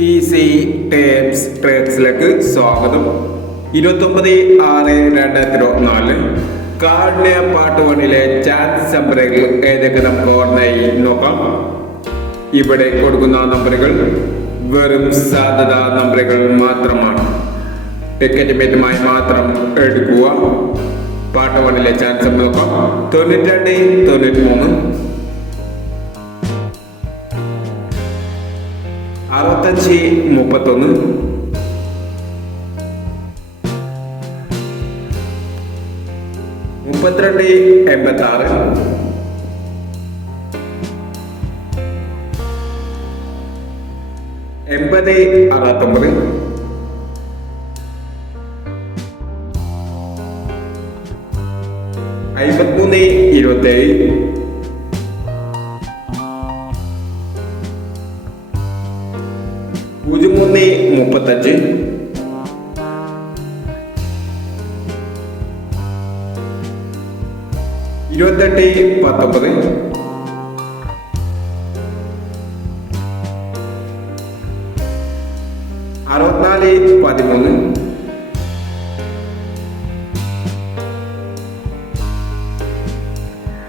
Easy tapes ട്രേഡ്സിലേക്ക് സ്വാഗതം. 29/6/2024 cardia part 1-ലെ chance നമ്പറുകൾ ഏതൊക്കെ നമുക്ക് ഓർമ്മയായി നോക്കാം. ഇവിടെ കൊടുക്കുന്ന നമ്പറുകൾ വെറും സാധ്യതാ നമ്പറുകൾ മാത്രമാണ്. ടിക്കറ്റ് മേറ്റുമായി മാത്രം എടുക്കുക. പാർട്ട് 1-ലെ ചാൻസ് നമ്പർ നോക്കാം. 92, 93, 65, 31, 32, 86, 80, 69, 53, 27, 03, 35, 28, 19, 64, 13, 96,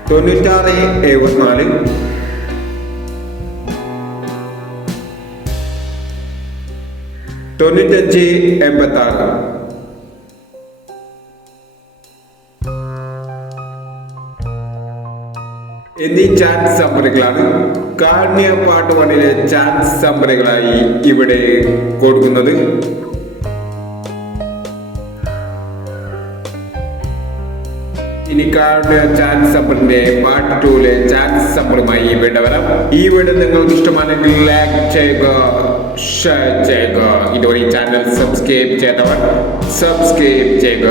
74, 95, 86. എന്നീ ചാൻസ് നമ്പറുകളാണ് കാർഡിയ പാർട്ട് 1-ലെ ചാൻസ് നമ്പറുകളായി ഇവിടെ കൊടുക്കുന്നത്. ഇനി കാർഡിയ ചാൻസ് നമ്പറിന്റെ പാർട്ട് 2-ലെ ചാൻസ് നമ്പറുമായി ഇവിടെ വരാം. ഈ വീഡിയോ നിങ്ങൾക്ക് ഇഷ്ടമാണെങ്കിൽ ലൈക്ക് ചെയ്യുക, ഷെയർ ചെയ്യുക. ഇതുവരെ ഈ ചാനൽ സബ്സ്ക്രൈബ് ചെയ്തവർ സബ്സ്ക്രൈബ് ചെയ്യുക.